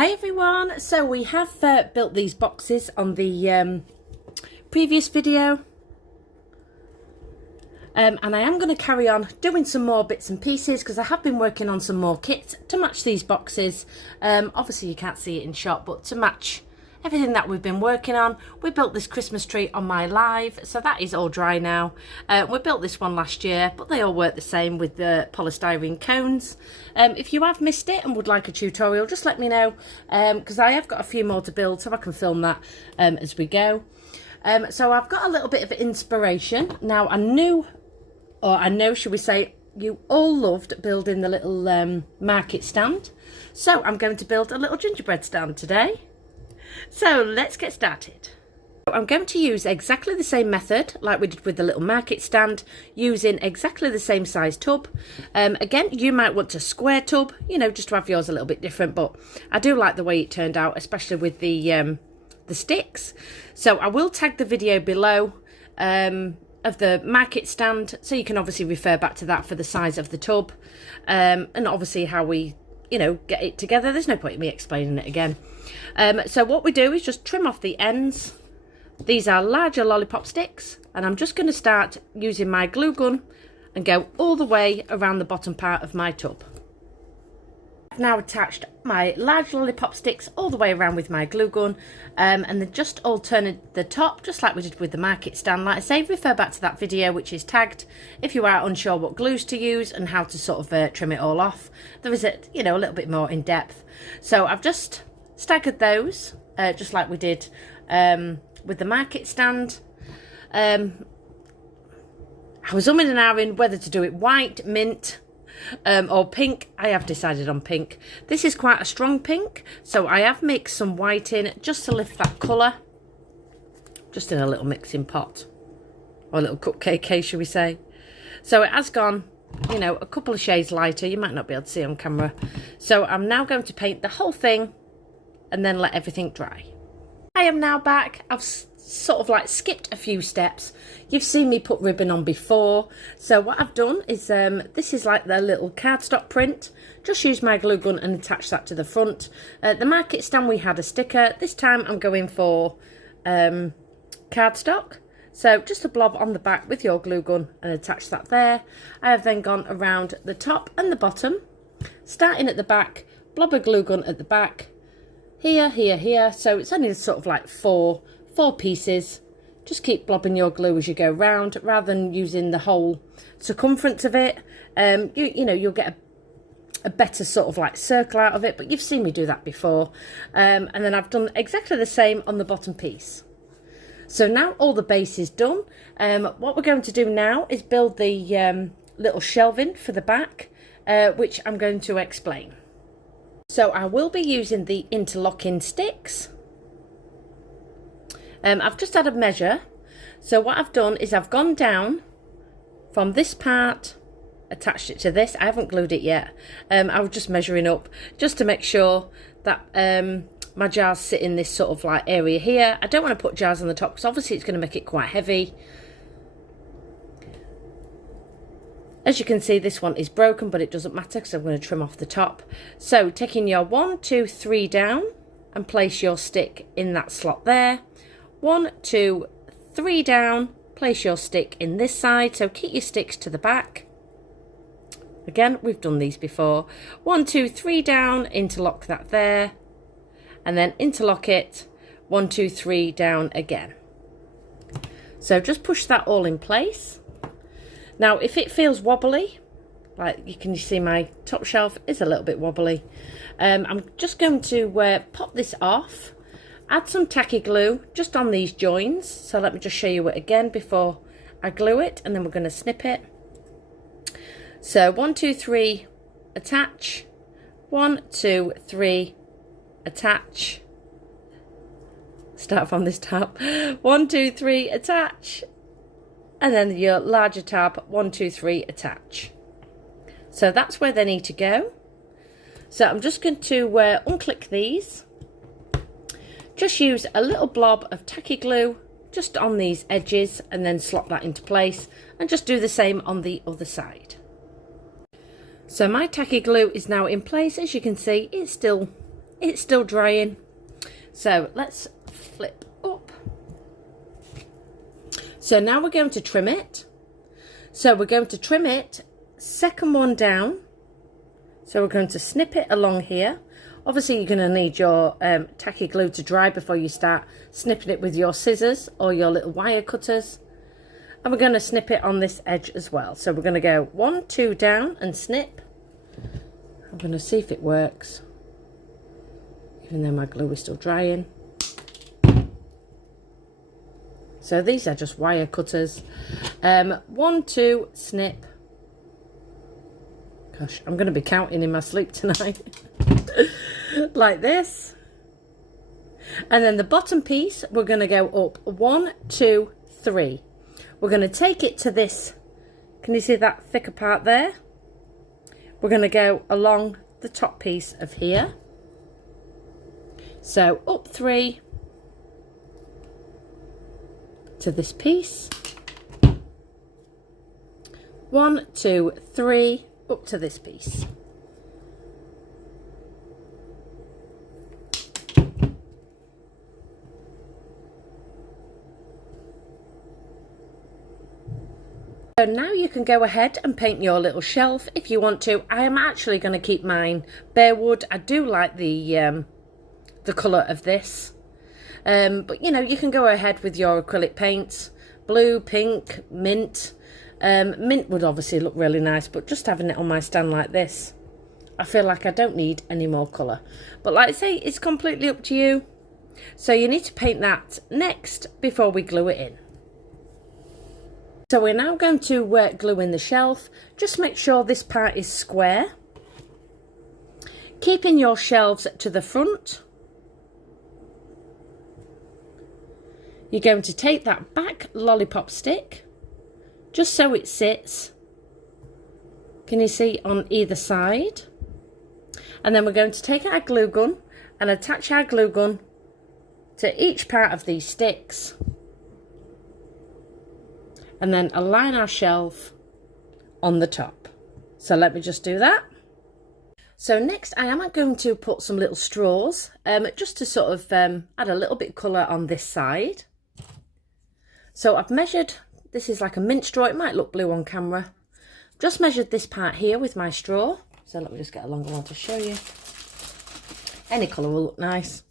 Hi everyone, so we have built these boxes on the previous video and I am going to carry on doing some more bits and pieces because I have been working on some more kits to match these boxes. Obviously you can't see it in shot, but to match everything that we've been working on. We built this Christmas tree on my live, so that is all dry now. We built this one last year, but they all work the same with the polystyrene cones. If you have missed it and would like a tutorial, just let me know, because I have got a few more to build, so I can film that as we go. So I've got a little bit of inspiration. Now I know, should we say, you all loved building the little market stand. So I'm going to build a little gingerbread stand today. So let's get started. I'm going to use exactly the same method like we did with the little market stand, using exactly the same size tub. Again, you might want a square tub, you know, just to have yours a little bit different, but I do like the way it turned out, especially with the sticks. So I will tag the video below of the market stand, so you can obviously refer back to that for the size of the tub, and obviously how we, you know, get it together. There's no point in me explaining it again. So what we do is just trim off the ends. These are larger lollipop sticks, and I'm just going to start using my glue gun and go all the way around the bottom part of my tub. I've now attached my large lollipop sticks all the way around with my glue gun, and then just alternate the top, just like we did with the market stand. Like I say, refer back to that video which is tagged if you are unsure what glues to use and how to sort of trim it all off. There is a little bit more in depth. So I've just staggered those just like we did with the market stand. I was umming and ahhing whether to do it white, mint, or pink. I have decided on pink. This is quite a strong pink, so I have mixed some white in just to lift that colour, just in a little mixing pot, or a little cupcake case, should we say. So it has gone, you know, a couple of shades lighter. You might not be able to see on camera. So I'm now going to paint the whole thing and then let everything dry. I am now back. I've sort of like skipped a few steps. You've seen me put ribbon on before. So what I've done is, this is like the little cardstock print. Just use my glue gun and attach that to the front. The market stand, we had a sticker. This time I'm going for cardstock. So just a blob on the back with your glue gun and attach that there. I have then gone around the top and the bottom, starting at the back, blob a glue gun at the back, here, here, here. So it's only sort of like four pieces. Just keep blobbing your glue as you go round, rather than using the whole circumference of it. You'll get a better sort of like circle out of it, but you've seen me do that before. And then I've done exactly the same on the bottom piece. So now all the base is done. What we're going to do now is build the little shelving for the back, which I'm going to explain. So I will be using the interlocking sticks. I've just had a measure. So what I've done is I've gone down from this part, attached it to this. I haven't glued it yet. I was just measuring up just to make sure that my jars sit in this sort of like area here. I don't want to put jars on the top because obviously it's going to make it quite heavy. As you can see, this one is broken, but it doesn't matter because I'm going to trim off the top. So taking your 1, 2, 3 down and place your stick in that slot there. 1, 2, 3 down, place your stick in this side. So keep your sticks to the back. Again, we've done these before. 1, 2, 3 down, interlock that there, and then interlock it. 1, 2, 3 down again. So just push that all in place. Now, if it feels wobbly, like you can see my top shelf is a little bit wobbly, I'm just going to pop this off, add some tacky glue just on these joins. So let me just show you it again before I glue it, and then we're going to snip it. So 1, 2, 3, attach. 1, 2, 3, attach. Start from this top. 1, 2, 3, attach. And then your larger tab, 1, 2, 3, attach. So that's where they need to go. So I'm just going to unclick these. Just use a little blob of tacky glue just on these edges and then slot that into place, and just do the same on the other side. So my tacky glue is now in place. As you can see, it's still it's still drying. So let's flip up. So now we're going to trim it. So we're going to trim it second one down. So we're going to snip it along here. Obviously you're going to need your tacky glue to dry before you start snipping it with your scissors or your little wire cutters. And we're going to snip it on this edge as well. So we're going to go 1, 2 down and snip. I'm going to see if it works, even though my glue is still drying. So these are just wire cutters. 1, 2, snip. Gosh, I'm going to be counting in my sleep tonight. Like this. And then the bottom piece, we're going to go up 1, 2, 3. We're going to take it to this. Can you see that thicker part there? We're going to go along the top piece of here. So up 3 to this piece. 1, 2, 3 up to this piece. So now you can go ahead and paint your little shelf if you want to. I am actually going to keep mine bare wood. I do like the colour of this. But you know, you can go ahead with your acrylic paints. Blue, pink, mint. Mint would obviously look really nice, but just having it on my stand like this, I feel like I don't need any more colour. But like I say, it's completely up to you. So you need to paint that next before we glue it in. So we're now going to glue in the shelf. Just make sure this part is square. Keeping your shelves to the front. You're going to take that back lollipop stick, just so it sits, can you see, on either side. And then we're going to take our glue gun and attach our glue gun to each part of these sticks. And then align our shelf on the top. So let me just do that. So next I am going to put some little straws, just to sort of add a little bit of colour on this side. So I've measured, this is like a mint straw, it might look blue on camera. Just measured this part here with my straw. So let me just get a longer one to show you. Any colour will look nice.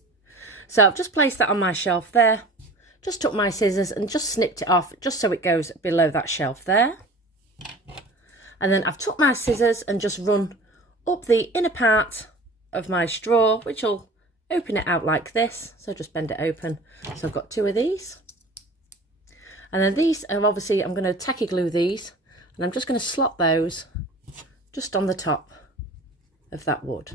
So I've just placed that on my shelf there. Just took my scissors and just snipped it off, just so it goes below that shelf there. And then I've took my scissors and just run up the inner part of my straw, which will open it out like this. So just bend it open. So I've got 2 of these. And then these are obviously, I'm going to tacky glue these, and I'm just going to slot those just on the top of that wood.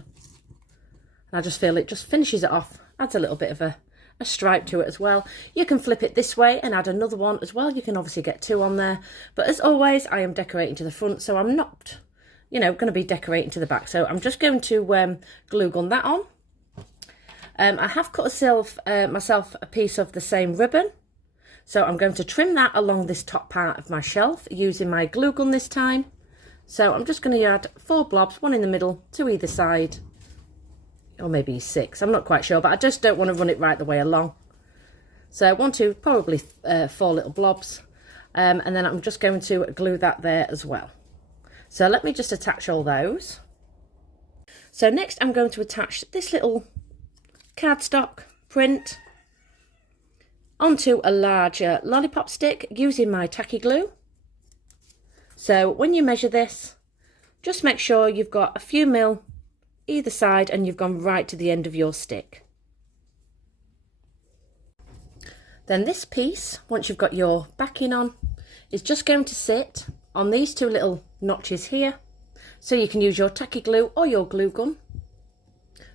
And I just feel it just finishes it off, adds a little bit of a stripe to it as well. You can flip it this way and add another one as well. You can obviously get 2 on there, but as always I am decorating to the front, so I'm not, you know, going to be decorating to the back. So I'm just going to glue gun that on. I have cut myself a piece of the same ribbon, so I'm going to trim that along this top part of my shelf using my glue gun this time. So I'm just going to add 4 blobs, 1 in the middle, 2 either side, or maybe 6, I'm not quite sure, but I just don't want to run it right the way along. So I want to probably 4 little blobs, and then I'm just going to glue that there as well. So let me just attach all those. So next I'm going to attach this little cardstock print onto a larger lollipop stick using my tacky glue. So when you measure this, just make sure you've got a few mil either side and you've gone right to the end of your stick. Then this piece, once you've got your backing on, is just going to sit on these 2 little notches here. So you can use your tacky glue or your glue gun.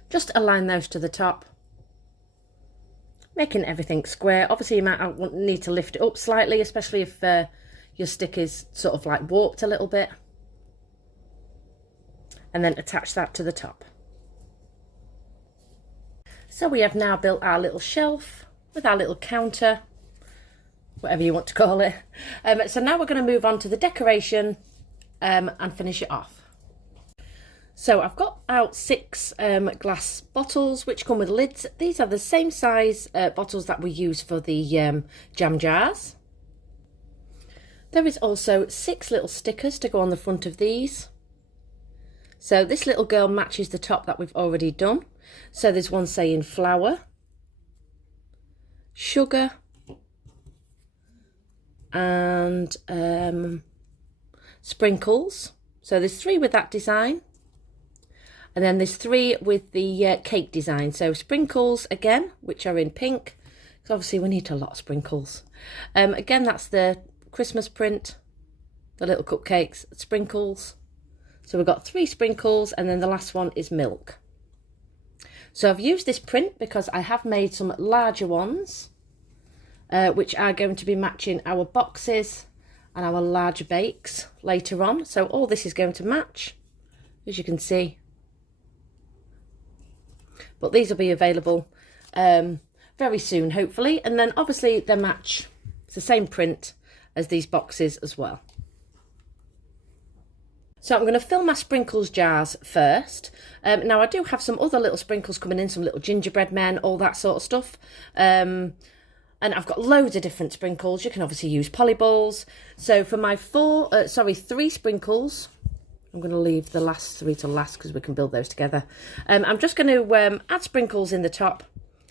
Just align those to the top, making everything square. Obviously you might need to lift it up slightly, especially if your stick is sort of like warped a little bit. And then attach that to the top. So we have now built our little shelf with our little counter, whatever you want to call it. So now we're going to move on to the decoration and finish it off. So I've got out 6 glass bottles which come with lids. These are the same size bottles that we use for the jam jars. There is also 6 little stickers to go on the front of these. So this little girl matches the top that we've already done. So there's one saying flour, sugar, and sprinkles. So there's 3 with that design. And then there's 3 with the cake design. So sprinkles again, which are in pink, because obviously we need a lot of sprinkles. Again, that's the Christmas print, the little cupcakes, sprinkles. So we've got 3 sprinkles, and then the last one is milk. So I've used this print because I have made some larger ones, which are going to be matching our boxes and our larger bakes later on. So all this is going to match, as you can see. But these will be available very soon, hopefully. And then obviously they match. It's the same print as these boxes as well. So I'm going to fill my sprinkles jars first. Now I do have some other little sprinkles coming in, some little gingerbread men, all that sort of stuff. And I've got loads of different sprinkles. You can obviously use polyballs. So for my 3 sprinkles, I'm going to leave the last 3 to last because we can build those together. I'm just going to add sprinkles in the top,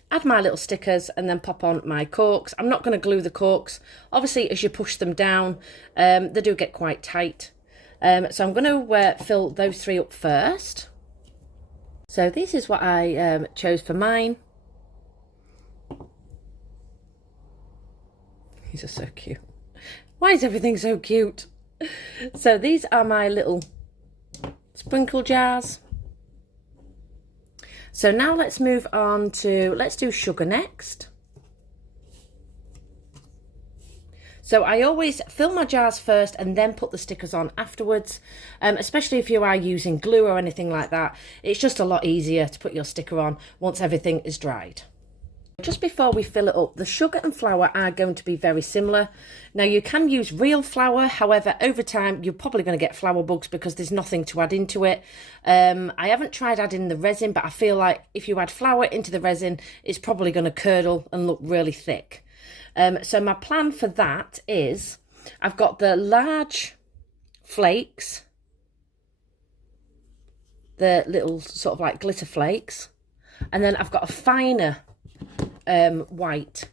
add my little stickers, and then pop on my corks. I'm not going to glue the corks. Obviously, as you push them down, they do get quite tight. So I'm going to fill those 3 up first. So this is what I chose for mine. These are so cute. Why is everything so cute? So these are my little sprinkle jars. So now let's move on to, let's do sugar next. So I always fill my jars first and then put the stickers on afterwards, especially if you are using glue or anything like that. It's just a lot easier to put your sticker on once everything is dried. Just before we fill it up, the sugar and flour are going to be very similar. Now you can use real flour, however, over time you're probably going to get flour bugs because there's nothing to add into it. I haven't tried adding the resin, but I feel like if you add flour into the resin, it's probably going to curdle and look really thick. So my plan for that is, I've got the large flakes, the little sort of like glitter flakes, and then I've got a finer white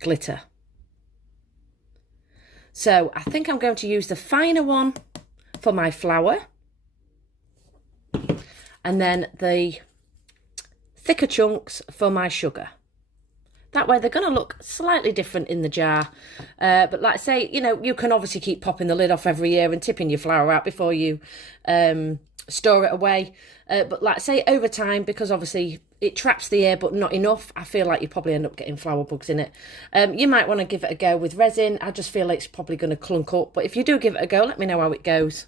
glitter. So I think I'm going to use the finer one for my flour, and then the thicker chunks for my sugar. That way they're going to look slightly different in the jar. But like I say, you know, you can obviously keep popping the lid off every year and tipping your flour out before you store it away. But like I say, over time, because obviously it traps the air but not enough, I feel like you probably end up getting flour bugs in it. You might want to give it a go with resin. I just feel like it's probably going to clunk up. But if you do give it a go, let me know how it goes.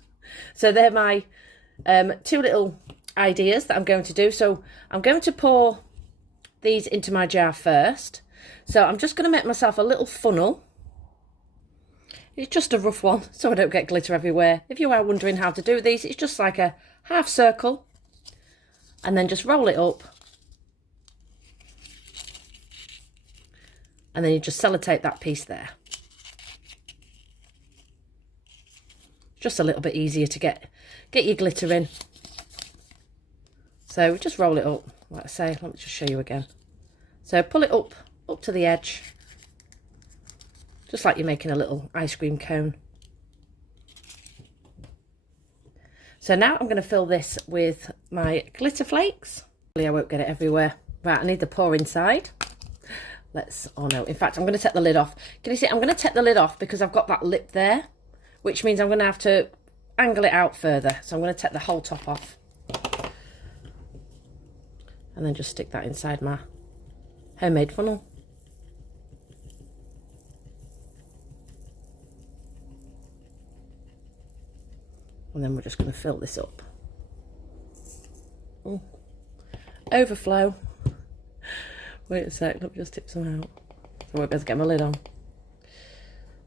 So they're my 2 little ideas that I'm going to do. So I'm going to pour these into my jar first. So I'm just going to make myself a little funnel. It's just a rough one so I don't get glitter everywhere. If you are wondering how to do these, it's just like a half circle and then just roll it up, and then you just sellotape that piece there. Just a little bit easier to get your glitter in. So just roll it up, like I say. Let me just show you again. So pull it up to the edge, just like you're making a little ice cream cone. So now I'm going to fill this with my glitter flakes. I won't get it everywhere. Right, I need the pour inside. Oh no, in fact, I'm going to take the lid off. Can you see? I'm going to take the lid off because I've got that lip there, which means I'm going to have to angle it out further. So I'm going to take the whole top off. And then just stick that inside my homemade funnel. And then we're just going to fill this up. Ooh. Overflow. Wait a sec, let me just tip some out. I won't be able to get my lid on.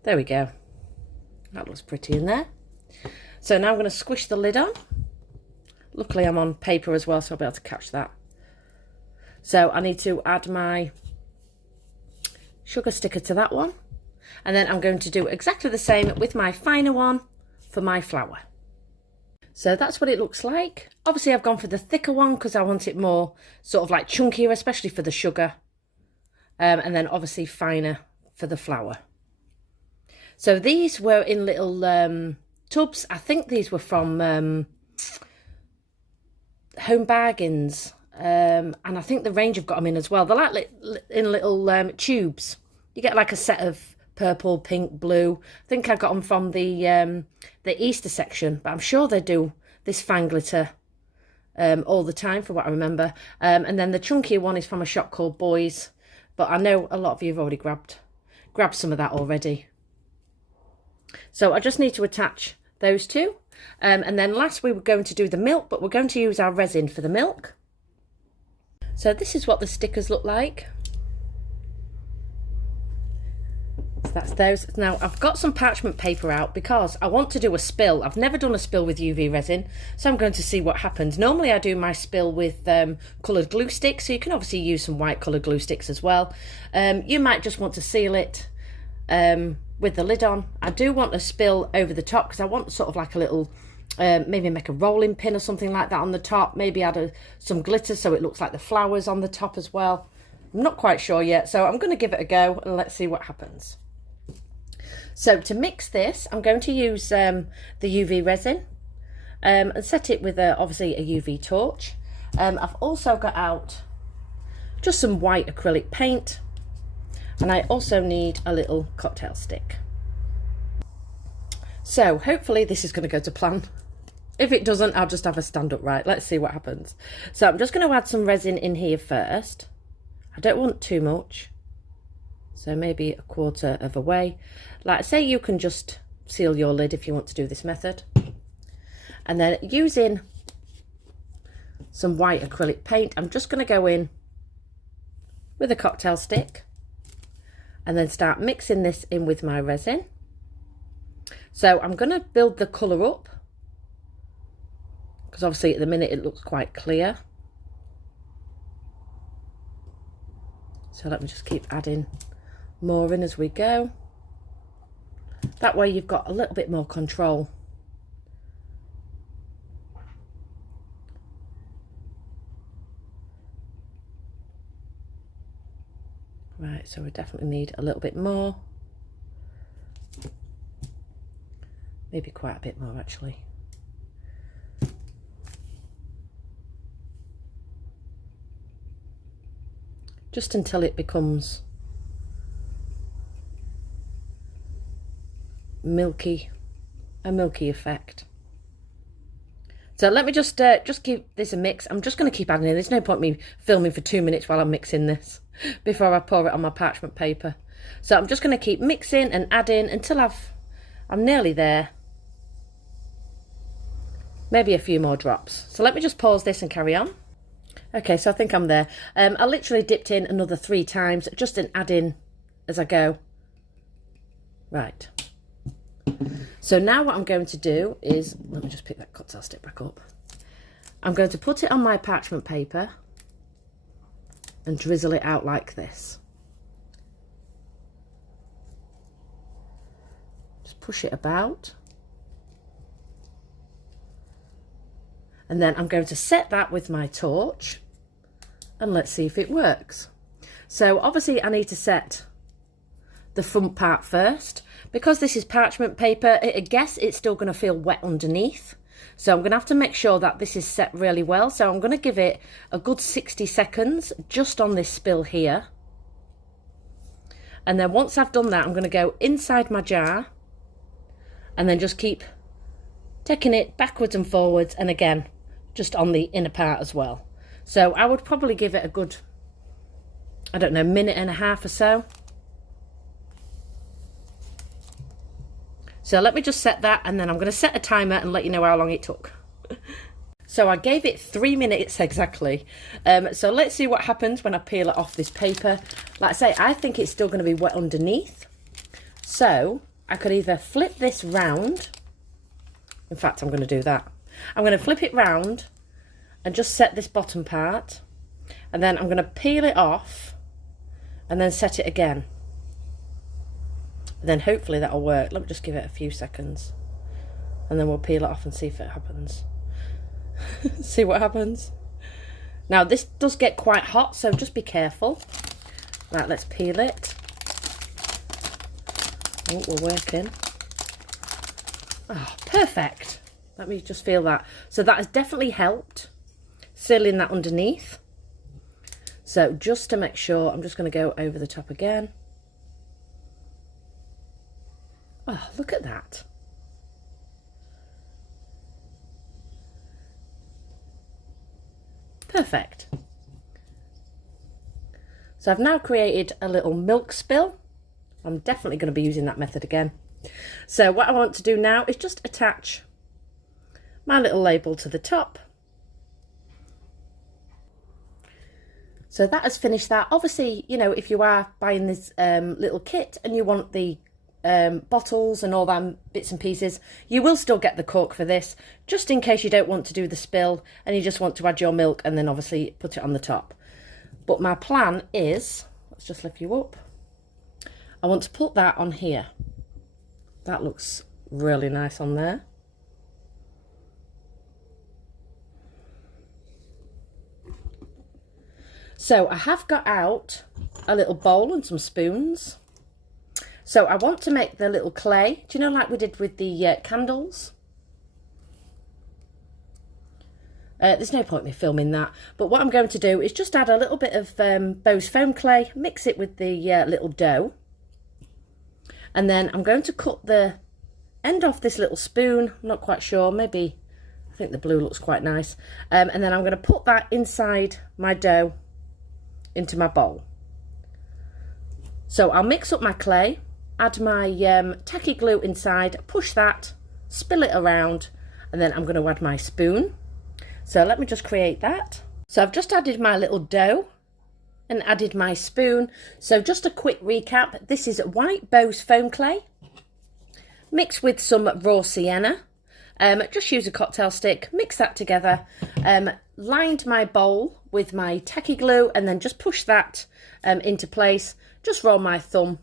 There we go. That looks pretty in there. So now I'm going to squish the lid on. Luckily I'm on paper as well, so I'll be able to catch that. So I need to add my sugar sticker to that one. And then I'm going to do exactly the same with my finer one for my flour. So that's what it looks like. Obviously I've gone for the thicker one because I want it more sort of like chunkier, especially for the sugar. And then obviously finer for the flour. So these were in little tubs. I think these were from Home Bargains. And I think the range have got them in as well. They're like in little tubes. You get like a set of purple, pink, blue. I think I got them from the Easter section, but I'm sure they do this fan glitter all the time, from what I remember. And then the chunkier one is from a shop called Boys, but I know a lot of you have already grabbed some of that already. So I just need to attach those two. And then last we were going to do the milk, but we're going to use our resin for the milk. So this is what the stickers look like. So that's those. Now I've got some parchment paper out because I want to do a spill. I've never done a spill with UV resin, so I'm going to see what happens. Normally I do my spill with coloured glue sticks, so you can obviously use some white coloured glue sticks as well. You might just want to seal it with the lid on. I do want a spill over the top because I want sort of like a little, maybe make a rolling pin or something like that on the top. Maybe add some glitter so it looks like the flowers on the top as well. I'm not quite sure yet, so I'm going to give it a go and let's see what happens. So to mix this, I'm going to use the UV resin and set it with obviously a UV torch. I've also got out just some white acrylic paint, and I also need a little cocktail stick. So hopefully this is going to go to plan. If it doesn't, I'll just have a stand up right. Let's see what happens. So I'm just going to add some resin in here first. I don't want too much, so maybe a quarter of a way. Like I say, you can just seal your lid if you want to do this method. And then using some white acrylic paint, I'm just going to go in with a cocktail stick and then start mixing this in with my resin. So I'm going to build the colour up because obviously at the minute it looks quite clear. So let me just keep adding more in as we go. That way you've got a little bit more control. Right, so we definitely need a little bit more. Maybe quite a bit more actually. Just until it becomes milky, a milky effect. So let me just give this a mix. I'm just going to keep adding in. There's no point me filming for 2 minutes while I'm mixing this before I pour it on my parchment paper. So I'm just going to keep mixing and adding until I'm nearly there. Maybe a few more drops. So let me just pause this and carry on. Okay, so I think I'm there. I literally dipped in another 3 times, just in adding as I go. Right. So now what I'm going to do is, let me just pick that cocktail stick back up. I'm going to put it on my parchment paper and drizzle it out like this. Just push it about. And then I'm going to set that with my torch and let's see if it works. So obviously I need to set the front part first. Because this is parchment paper, I guess it's still going to feel wet underneath. So I'm going to have to make sure that this is set really well. So I'm going to give it a good 60 seconds just on this spill here. And then once I've done that, I'm going to go inside my jar and then just keep taking it backwards and forwards, and again, just on the inner part as well. So I would probably give it a good, I don't know, minute and a half or so. So let me just set that, and then I'm going to set a timer and let you know how long it took. So I gave it 3 minutes exactly. So let's see what happens when I peel it off this paper. Like I say, I think it's still going to be wet underneath. So I could either flip this round. In fact, I'm going to do that. I'm going to flip it round and just set this bottom part, and then I'm going to peel it off and then set it again. And then hopefully that'll work. Let me just give it a few seconds and then we'll peel it off and see if it happens. See what happens. Now this does get quite hot, so just be careful. Right, let's peel it. Oh, we're working. Oh, perfect. Let me just feel that. So that has definitely helped sealing that underneath. So just to make sure, I'm just going to go over the top again. Oh, look at that. Perfect. So I've now created a little milk spill. I'm definitely going to be using that method again. So what I want to do now is just attach my little label to the top. So that has finished that. Obviously, you know, if you are buying this little kit and you want the bottles and all that bits and pieces, you will still get the cork for this, just in case you don't want to do the spill and you just want to add your milk and then obviously put it on the top. But my plan is, let's just lift you up, I want to put that on here. That looks really nice on there. So I have got out a little bowl and some spoons. So I want to make the little clay, do you know, like we did with the candles? There's no point in me filming that, but what I'm going to do is just add a little bit of Bose foam clay, mix it with the little dough, and then I'm going to cut the end off this little spoon. I'm not quite sure, maybe, I think the blue looks quite nice, and then I'm going to put that inside my dough into my bowl. So I'll mix up my clay, add my tacky glue inside, push that, spill it around, and then I'm going to add my spoon. So let me just create that. So I've just added my little dough and added my spoon. So just a quick recap, this is white Bose foam clay mixed with some raw sienna. Just use a cocktail stick, mix that together, lined my bowl with my tacky glue and then just push that into place. Just roll my thumb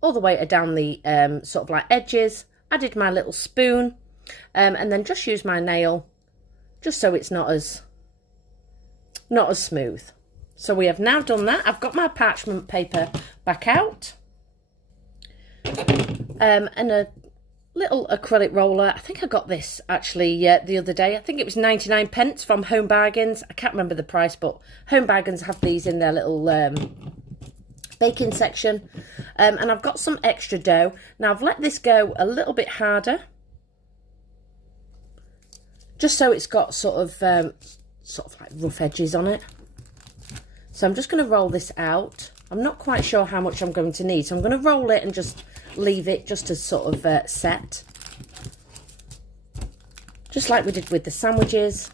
all the way down the sort of like edges, added my little spoon, and then just use my nail just so it's not as smooth. So we have now done that. I've got my parchment paper back out, and a little acrylic roller. I think I got this actually the other day. I think it was 99p from Home Bargains. I can't remember the price, but Home Bargains have these in their little baking section. And I've got some extra dough. Now I've let this go a little bit harder, just so it's got sort of like rough edges on it. So I'm just going to roll this out. I'm not quite sure how much I'm going to need, so I'm going to roll it and just leave it just to sort of set, just like we did with the sandwiches.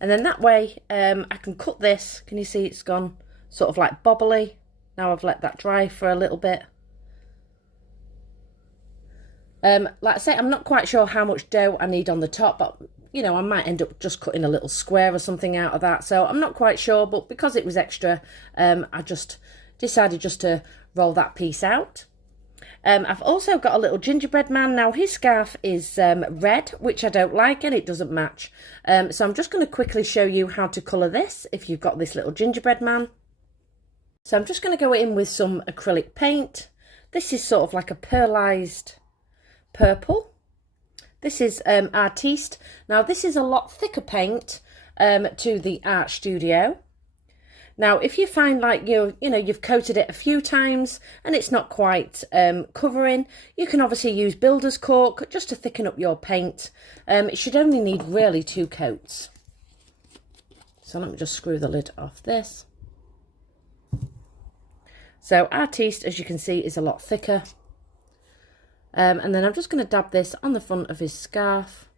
And then that way I can cut this. Can you see it's gone sort of like bobbly? Now I've let that dry for a little bit. Like I say, I'm not quite sure how much dough I need on the top, but you know, I might end up just cutting a little square or something out of that. So I'm not quite sure, but because it was extra, I just decided just to roll that piece out. I've also got a little gingerbread man. Now his scarf is red, which I don't like, and it doesn't match. So I'm just going to quickly show you how to colour this if you've got this little gingerbread man. So I'm just going to go in with some acrylic paint. This is sort of like a pearlized purple. This is Artiste. Now this is a lot thicker paint to the Art Studio. Now if you find like you've coated it a few times and it's not quite covering, you can obviously use builder's cork just to thicken up your paint. It should only need really 2 coats. So let me just screw the lid off this. So Artiste, as you can see, is a lot thicker. And then I'm just going to dab this on the front of his scarf.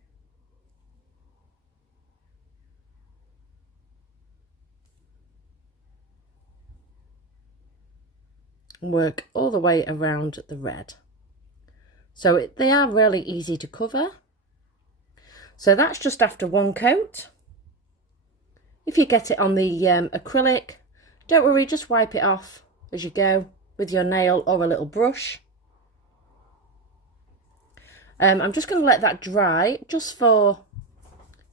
And work all the way around the red. So they are really easy to cover. So that's just after one coat. If you get it on the acrylic, don't worry, just wipe it off as you go with your nail or a little brush. I'm just going to let that dry just for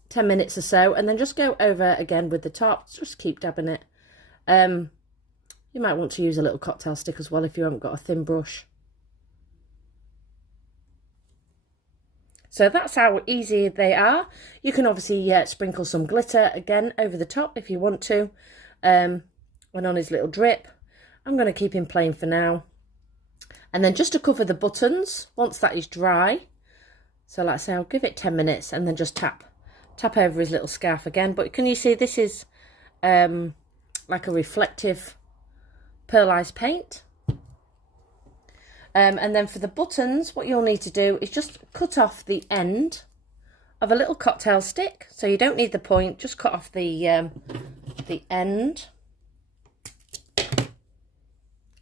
10 minutes or so, and then just go over again with the top. Just keep dabbing it. You might want to use a little cocktail stick as well if you haven't got a thin brush. So that's how easy they are. You can obviously sprinkle some glitter again over the top if you want to. And on his little drip. I'm going to keep him plain for now. And then just to cover the buttons, once that is dry, so like I say, I'll give it 10 minutes and then just tap over his little scarf again. But can you see this is like a reflective pearlized paint. And then for the buttons, what you'll need to do is just cut off the end of a little cocktail stick. So you don't need the point, just cut off the end.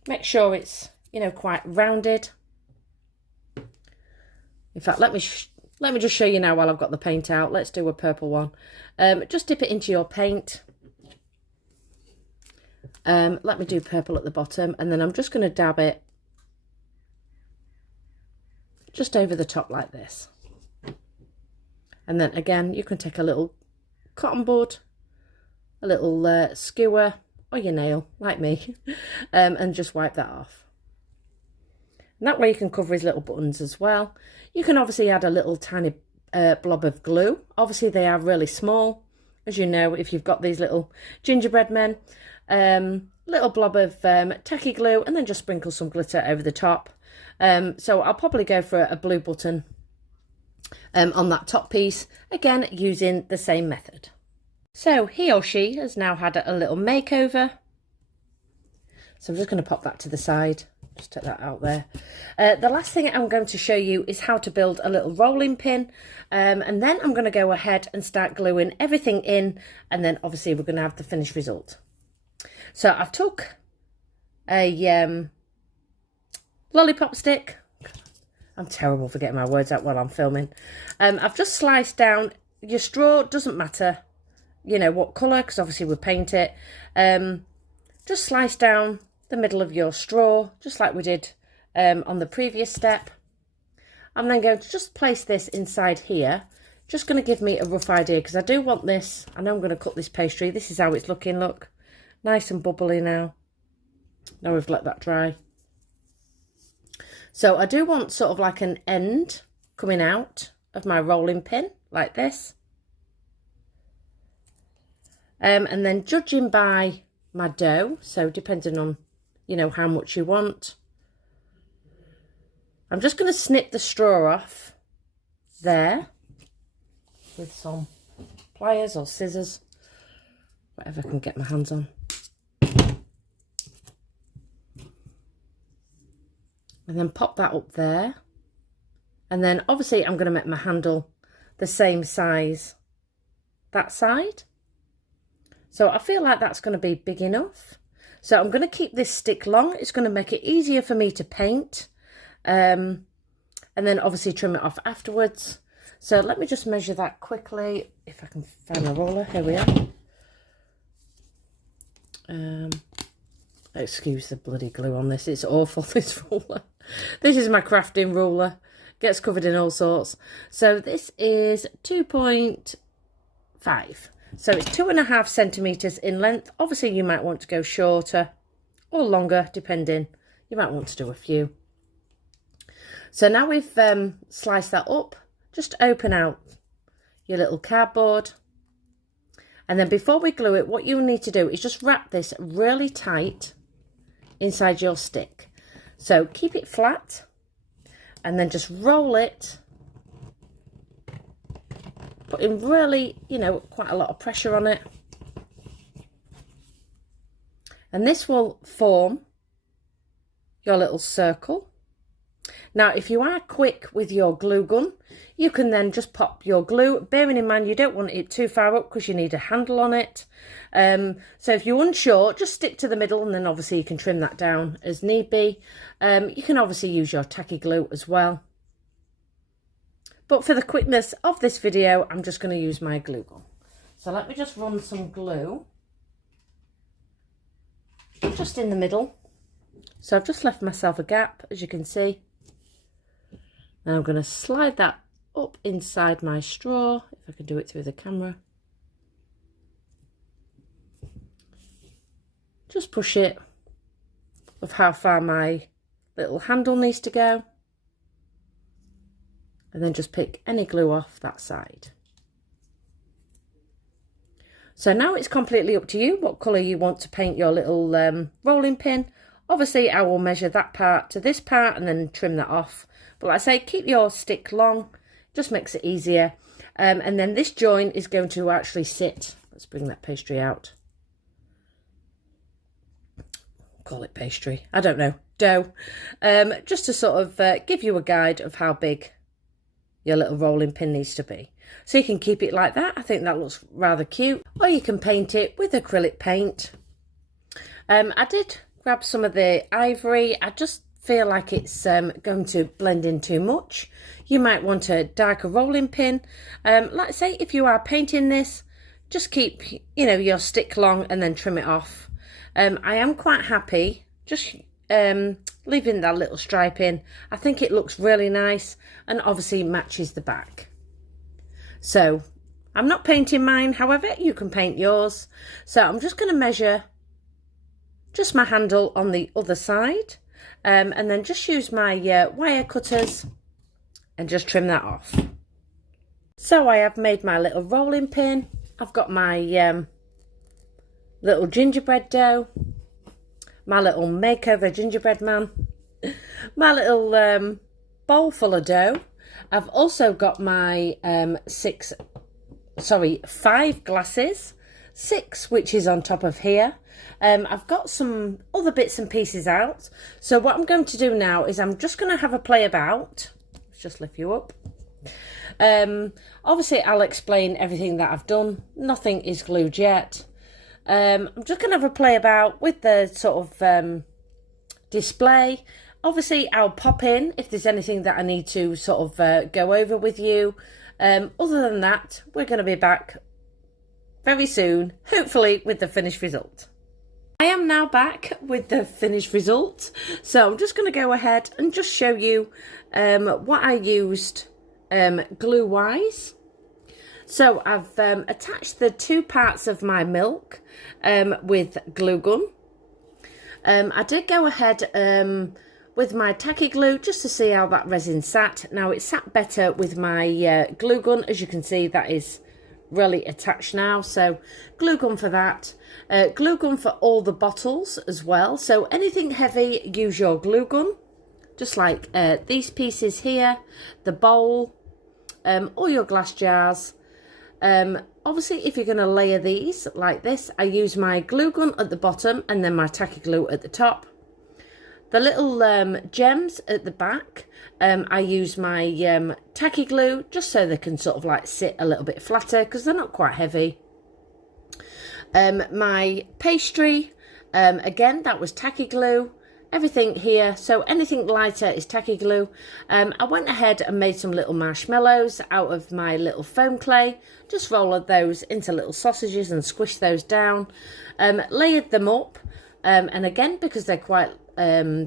Make sure it's, you know, quite rounded. In fact, let me just show you now while I've got the paint out. Let's do a purple one. Just dip it into your paint. Let me do purple at the bottom, and then I'm just going to dab it just over the top like this. And then again, you can take a little cotton bud, a little skewer, or your nail, like me, and just wipe that off. And that way you can cover his little buttons as well. You can obviously add a little tiny blob of glue. Obviously they are really small, as you know, if you've got these little gingerbread men. Little blob of tacky glue, and then just sprinkle some glitter over the top. So I'll probably go for a blue button on that top piece, again using the same method. So he or she has now had a little makeover. So I'm just going to pop that to the side, just take that out there. The last thing I'm going to show you is how to build a little rolling pin, and then I'm going to go ahead and start gluing everything in, and then obviously we're going to have the finished result. So I've took a lollipop stick. I'm terrible for getting my words out while I'm filming. I've just sliced down, your straw doesn't matter, you know what colour, because obviously we paint it. Just slice down the middle of your straw, just like we did on the previous step. I'm then going to just place this inside here. Just going to give me a rough idea, because I do want this, I know I'm going to cut this pastry. This is how it's looking, look. Nice and bubbly now. Now we've let that dry. So I do want sort of like an end coming out of my rolling pin, like this. And then judging by my dough, so depending on, you know, how much you want, I'm just going to snip the straw off there with some pliers or scissors, whatever I can get my hands on. And then pop that up there. And then obviously I'm going to make my handle the same size that side. So I feel like that's going to be big enough. So I'm going to keep this stick long. It's going to make it easier for me to paint. And then obviously trim it off afterwards. So let me just measure that quickly. If I can find my roller. Here we are. Excuse the bloody glue on this. It's awful, this ruler. This is my crafting ruler. Gets covered in all sorts. So this is 2.5. So it's 2.5 centimetres in length. Obviously you might want to go shorter or longer, depending. You might want to do a few. So now we've sliced that up, just open out your little cardboard. And then before we glue it, what you'll need to do is just wrap this really tight inside your stick. So keep it flat and then just roll it, putting really, you know, quite a lot of pressure on it. And this will form your little circle. Now, if you are quick with your glue gun, you can then just pop your glue, bearing in mind you don't want it too far up because you need a handle on it. So if you're unsure, just stick to the middle, and then obviously you can trim that down as need be. You can obviously use your tacky glue as well. But for the quickness of this video, I'm just going to use my glue gun. So let me just run some glue just in the middle. So I've just left myself a gap, as you can see. Now I'm going to slide that up inside my straw, if I can do it through the camera. Just push it of how far my little handle needs to go. And then just pick any glue off that side. So now it's completely up to you what colour you want to paint your little rolling pin. Obviously I will measure that part to this part and then trim that off. But like I say, keep your stick long, just makes it easier. And then this join is going to actually sit. Let's bring that pastry out. Call it pastry, I don't know, dough. Just to sort of give you a guide of how big your little rolling pin needs to be. So you can keep it like that. I think that looks rather cute. Or you can paint it with acrylic paint. I did grab some of the ivory. I just feel like it's going to blend in too much. You might want a darker rolling pin. Like I say, if you are painting this, just keep, you know, your stick long and then trim it off. I am quite happy just leaving that little stripe in. I think it looks really nice and obviously matches the back. So I'm not painting mine, however you can paint yours. So I'm just going to measure just my handle on the other side, and then just use my wire cutters and just trim that off. So I have made my little rolling pin. I've got my little gingerbread dough, my little makeover gingerbread man, my little bowl full of dough. I've also got my 5 glasses, 6 which is on top of here. I've got some other bits and pieces out. So what I'm going to do now is I'm just going to have a play about. Let's just lift you up. Obviously I'll explain everything that I've done. Nothing is glued yet. I'm just going to have a play about with the sort of display. Obviously I'll pop in if there's anything that I need to sort of go over with you. Other than that, we're going to be back very soon, hopefully with the finished result. I am now back with the finished result. So I'm just going to go ahead and just show you what I used glue wise. So I've attached the 2 parts of my milk with glue gun. I did go ahead with my tacky glue just to see how that resin sat. Now it sat better with my glue gun. As you can see, that is really attached now. So glue gun for that. Glue gun for all the bottles as well. So anything heavy, use your glue gun. Just like these pieces here, the bowl, all your glass jars. Obviously if you're going to layer these like this, I use my glue gun at the bottom and then my tacky glue at the top. The little gems at the back, I use my tacky glue just so they can sort of like sit a little bit flatter because they're not quite heavy. My pastry, again, that was tacky glue. Everything here, so anything lighter is tacky glue. I went ahead and made some little marshmallows out of my little foam clay. Just rolled those into little sausages and squished those down. Layered them up, and again, because they're quite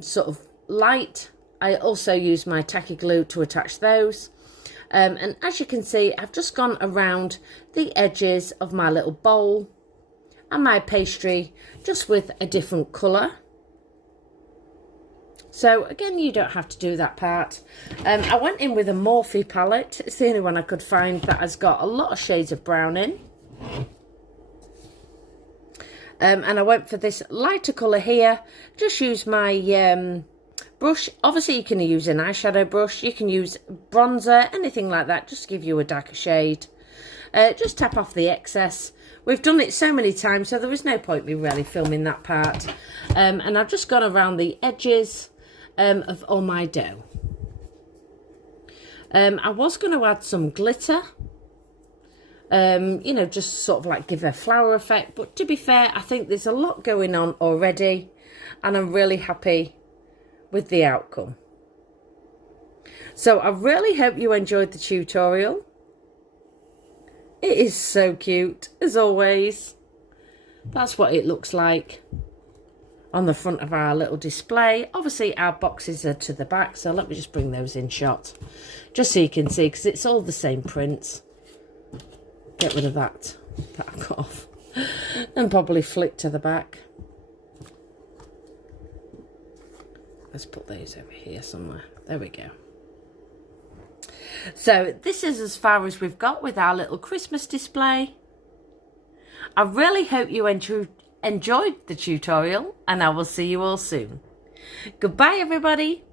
sort of light, I also used my tacky glue to attach those. And as you can see, I've just gone around the edges of my little bowl and my pastry just with a different colour. So again, you don't have to do that part. I went in with a Morphe palette. It's the only one I could find that has got a lot of shades of brown in. And I went for this lighter colour here. Just use my brush. Obviously you can use an eyeshadow brush. You can use bronzer, anything like that, just to give you a darker shade. Just tap off the excess. We've done it so many times, so there was no point me really filming that part. And I've just gone around the edges of all my dough. I was going to add some glitter, you know, just sort of like give a flower effect, but to be fair, I think there's a lot going on already and I'm really happy with the outcome. So I really hope you enjoyed the tutorial. It is so cute, as always. That's what it looks like on the front of our little display. Obviously our boxes are to the back, so let me just bring those in shot just so you can see, because it's all the same prints. Get rid of that I got off and probably flick to the back. Let's put those over here somewhere. There we go. So this is as far as we've got with our little Christmas display. I really hope you enjoyed the tutorial, and I will see you all soon. Goodbye, everybody.